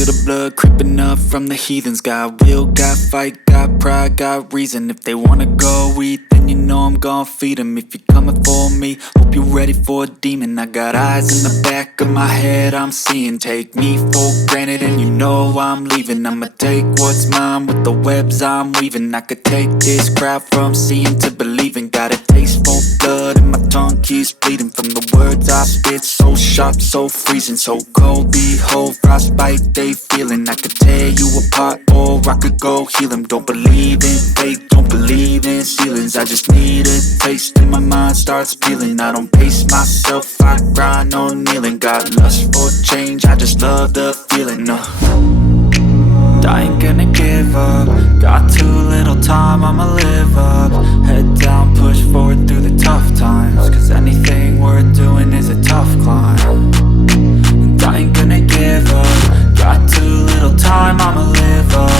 feel the blood creeping up from the heathens. Got will, got fight, got pride, got reason. If they wanna go eat, then you know I'm gon' feed them. If you're coming for me, hope you're ready for a demon. I got eyes in the back of my head, I'm seeing. Take me for granted and you know I'm leaving. I'ma take what's mine with the webs I'm weaving. I could take this crowd from seeing to believing. Got a taste for blood and my tongue keeps bleeding from the words I spit. So sharp, so freezing, so cold. Behold, frostbite they feeling. I could tear you apart or I could go heal them. Don't believe in fate, don't believe in ceilings. I just need a taste and my mind starts peeling. I don't pace myself, I grind on kneeling. Got lust for change, I just love the feeling. I ain't gonna give up. Got too little time, I'ma live up. Head down, push forward through the tough times. Cause anything worth doing is a tough climb. And I ain't gonna give up. Got too little time, I'ma live up.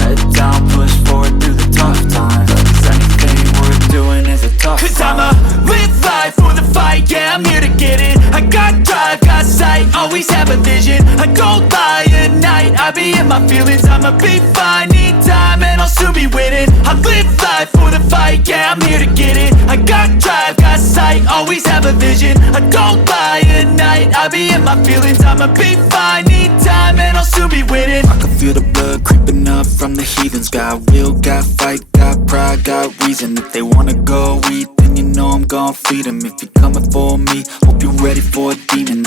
Head down, push forward through the tough times. Cause anything worth doing is a tough climb. Cause I'ma live life for the fight, yeah, I'm here to get it. I got drive, got sight, always have a vision. I don't lie at night, I be in my feelings. I'ma be fine, need time and I'll soon be winning. I live life for the fight, yeah, I'm here to get it. I got drive, got sight, always have a vision. I don't lie at night, I be in my feelings. I'ma be fine, need time and I'll soon be winning. I can feel the blood creeping up from the heathens. Got will, got fight, got pride, got reason. If they wanna go eat, then you know I'm gon' feed them. If you're coming for me, hope you're ready for a demon.